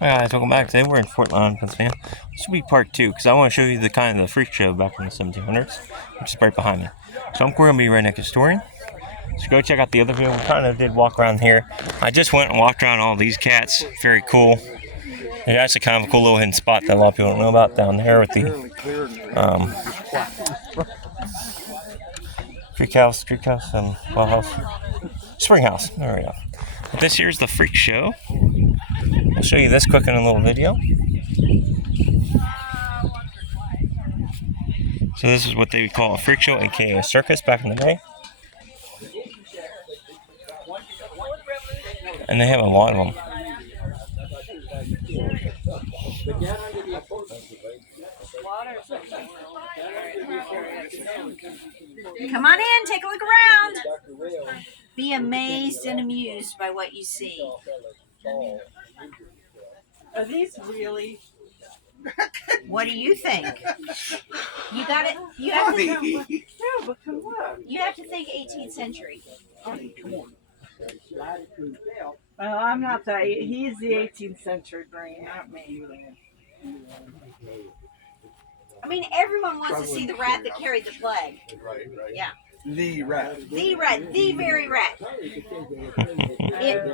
Hi guys, welcome back. Today we're in Fort Loudon, Pennsylvania. This will be part 2 because I want to show you the kind of the freak show back in the 1700s, which is right behind me. So I'm going to be redneck historian. So go check out the other video. We kind of did walk around here. I just went and walked around all these cats. Very cool. There's actually kind of a cool little hidden spot that a lot of people don't know about down there with the creek house, well house, spring house. There we go. But this here's the freak show. I'll show you this quick in a little video. So this is what they would call a freak show, aka a circus back in the day. And they have a lot of them. Come on in, take a look around. Be amazed and amused by what you see. Are these really? What do you think? You got it. You have to. No, but come on. You have to think 18th century. Well, I'm not that. He's the 18th century brain, not me. I mean, everyone wants to see the rat that carried the plague. Right. Yeah. The rat. The rat. The very rat. In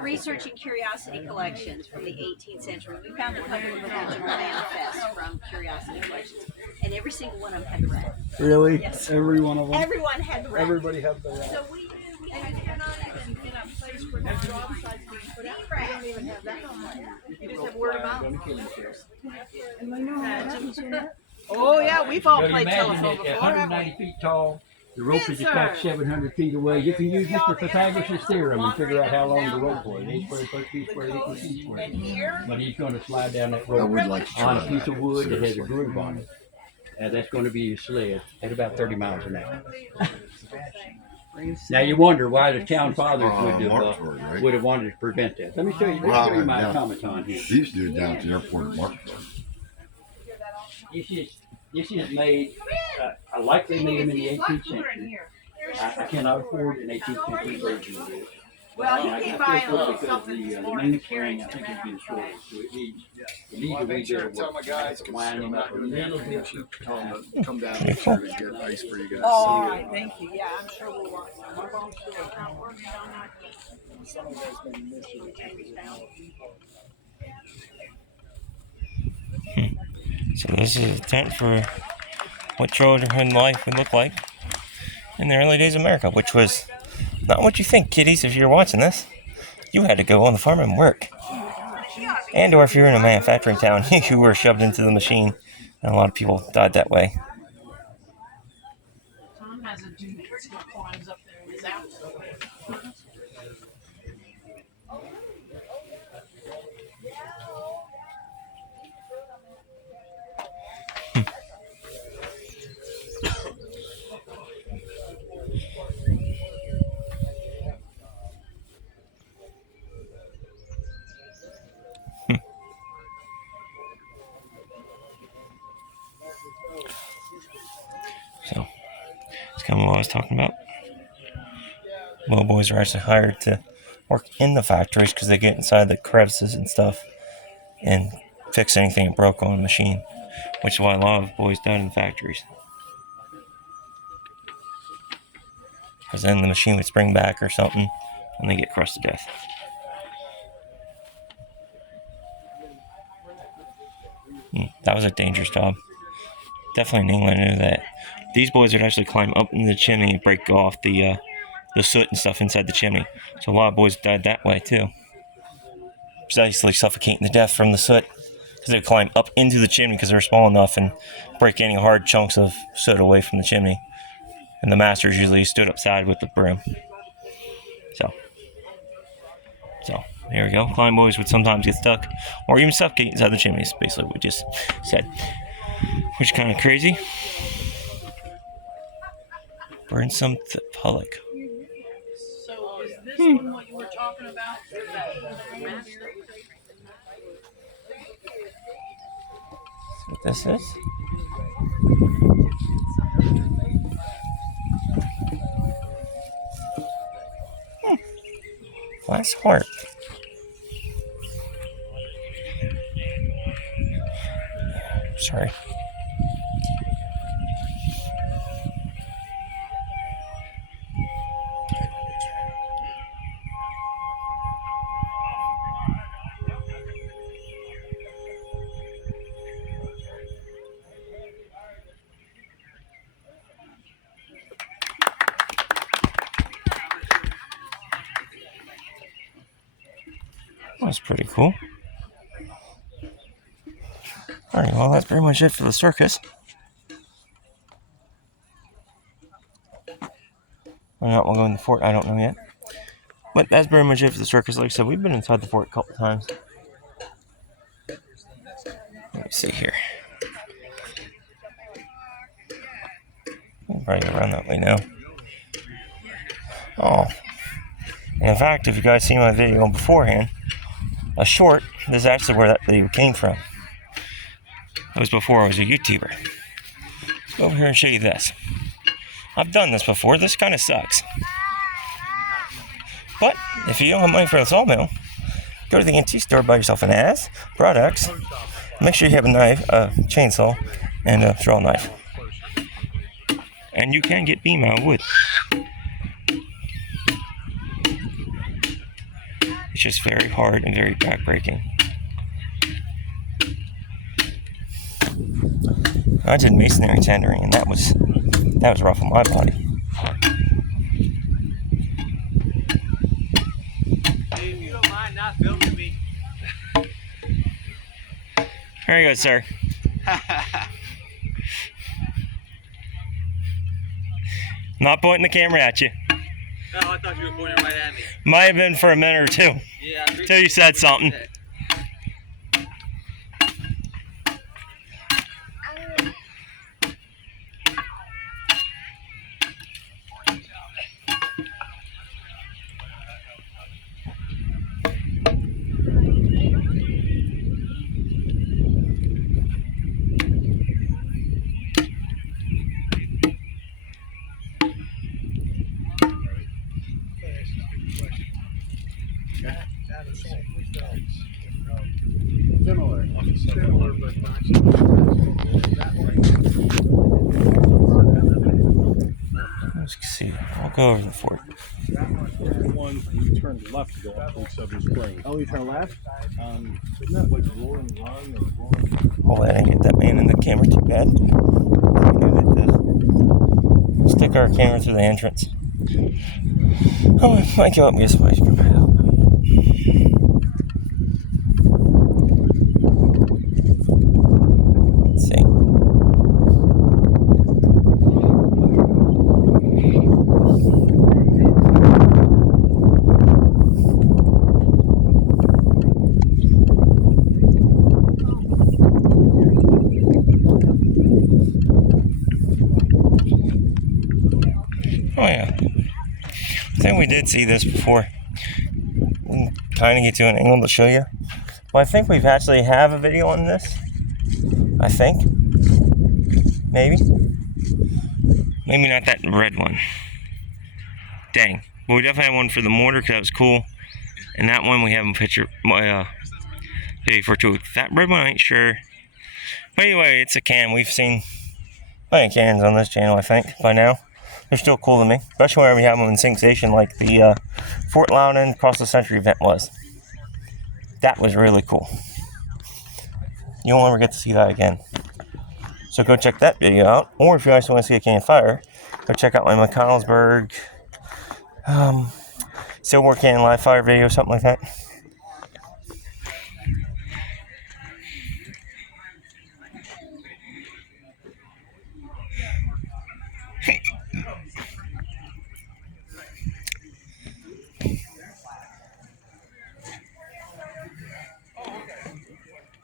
researching curiosity collections from the 18th century, we found a couple of original manifests from curiosity collections, and every single one of them had the rat. Really? Yes. Every one of them? Everyone had the rat. Everybody had the rat. So we you're not even in a place where the job sites being put out. You don't even have that on there. You just have word of mouth. Oh yeah, we've all But played imagine telephone it, before, haven't 190 feet tall. The rope Yes, is sir. about 700 feet away. You can use Mr. Pythagoras' theorem and figure out how long the rope was. A squared plus B squared equals C squared. But he's going to slide down that rope would like to on try a piece of wood that has a seriously. groove on it. And that's going to be a sled at about 30 miles an hour. Now you wonder why the town fathers Marksburg, right? would have wanted to prevent that. Let me show you, my automaton here. These do it down at the airport at Marksburg. This is made, I like they made them in the 18th century. I cannot afford an 18th century version of this. Well, you I can got buy this one a because something the more main to carry. spring I think has been shorted, so it needs a wee bit of Tell my work. guys Wind him up a little bit. tell them to come down and make sure they get ice for you guys. Oh, all right, thank you. Yeah, I'm sure we'll want some. My mom's doing Some of you guys been missing. So this is a tent for what childhood life would look like in the early days of America, which was not what you think, kiddies. If you're watching this, you had to go on the farm and work. And or if you're in a manufacturing town, you were shoved into the machine, and a lot of people died that way. Tom has a dude that still climbs up there and is out. So it's kind of what I was talking about. Little boys are actually hired to work in the factories because they get inside the crevices and stuff and fix anything that broke on a machine, which is why a lot of boys died in the factories. Because then the machine would spring back or something and they get crushed to death. That was a dangerous job. Definitely in England, I knew that. These boys would actually climb up in the chimney and break off the soot and stuff inside the chimney. So a lot of boys died that way too. Precisely suffocating to death from the soot. Because they'd climb up into the chimney because they were small enough and break any hard chunks of soot away from the chimney. And the masters usually stood upside with the broom. So here we go. Climb boys would sometimes get stuck or even suffocate inside the chimneys, basically what we just said. Which is kind of crazy. Burn some public. So is this one what you were talking about? See what this is? Glass heart. sorry. That's pretty cool. Alright, well, that's pretty much it for the circus. Whether or not we'll go in the fort, I don't know yet. But that's pretty much it for the circus. Like I said, we've been inside the fort a couple times. Let me see here. We'll probably go around that way now. Oh. And in fact, if you guys see my video beforehand, a short, this is actually where that video came from. It was before I was a YouTuber. Let's go over here and show you this. I've done this before. This kind of sucks. But if you don't have money for a sawmill, go to the antique store, buy yourself an ass, products. Make sure you have a knife, a chainsaw, and a straw knife. And you can get beam out of wood. It's just very hard and very backbreaking. I did masonry tendering, and that was rough on my body. Hey, if you don't mind not filming me. There you go, sir. Not pointing the camera at you. No, I thought you were pointing right at me. Might have been for a minute or two. Yeah, Till you said something. Similar, but not. Let's see. I'll go over the fort. One, you turn left to go up to Southern Spring. Oh, you turn left? Isn't that like Roaring Run or Roaring? Oh, I didn't get that man in the camera too bad. Stick our camera through the entrance. Oh, I might go up and get some ice cream. I don't know yet. Let's see. Oh yeah, I think we did see this before. Kind of get to an angle to show you. Well, I think we've actually have a video on this. I think. Maybe not that red one. Dang. But we definitely have one for the mortar because that was cool. And that one we have a picture, video for too. That red one I ain't sure. But anyway, it's a can. We've seen plenty of cans on this channel, I think, by now. They're still cool to me, especially whenever we have them in sync station like the Fort Loudon Across the Century event was. That was really cool. You won't ever get to see that again. So go check that video out. Or if you guys want to see a can fire, go check out my McConnellsburg silver can live fire video, something like that.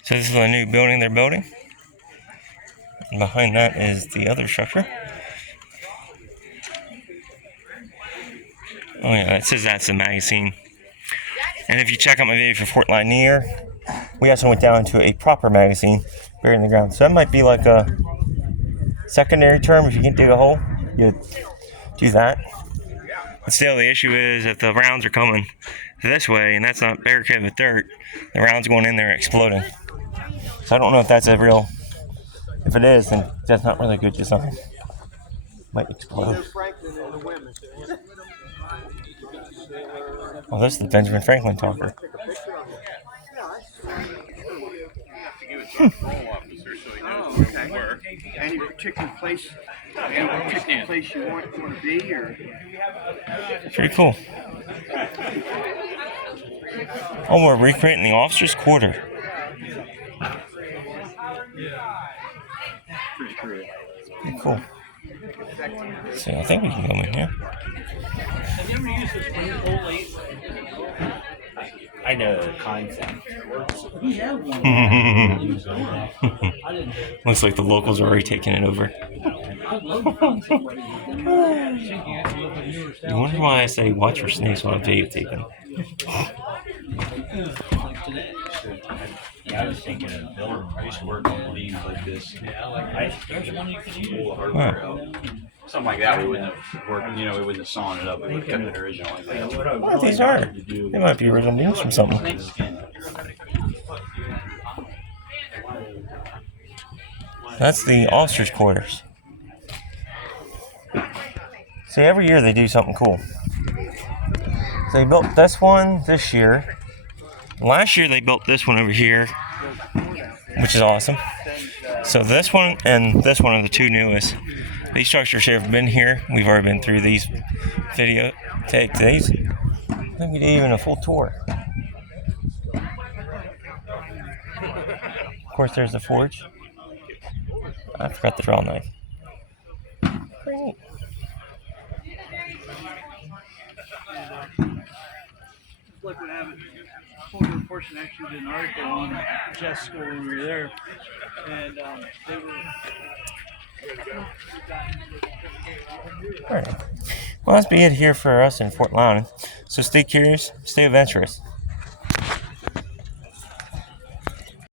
So this is a new building they're building. And behind that is the other structure. Oh yeah, it says that's the magazine. And if you check out my video for Fort Lanier, we actually went down to a proper magazine buried in the ground. So that might be like a secondary term. If you can dig a hole, you do that. But still, the issue is if the rounds are coming this way, and that's not barricaded with dirt, the rounds going in there exploding. So I don't know if that's a real If it is, then that's not really good design. Might explode. Oh, this is the Benjamin Franklin talker. Any particular place you want to be, or Pretty cool. Oh, we're recreating the officer's quarter. Pretty cool. So I think we can go in here. Have you ever used this spring pole late? I know the concept. Looks like the locals are already taking it over. You wonder why I say watch for snakes while I'm videotaping. Yeah, I was thinking of building. I used to work on leaves like this. There's one you can use. Something like that, we wouldn't have worked, we wouldn't have sawn it up. We would have kept it original. What these are? They might be original beams from something. That's the officers' quarters. See, every year they do something cool. So they built this one this year. Last year they built this one over here, which is awesome. So this one and this one are the two newest. These structures have been here. We've already been through these video take these. I think we did even a full tour. Of course, there's the forge. I forgot the draw knife. Great. Look what happened. Former portion actually did an article on Jeff's school when we were there, and they were. Alright. Well, that's be it here for us in Fort Loudon. So stay curious, stay adventurous.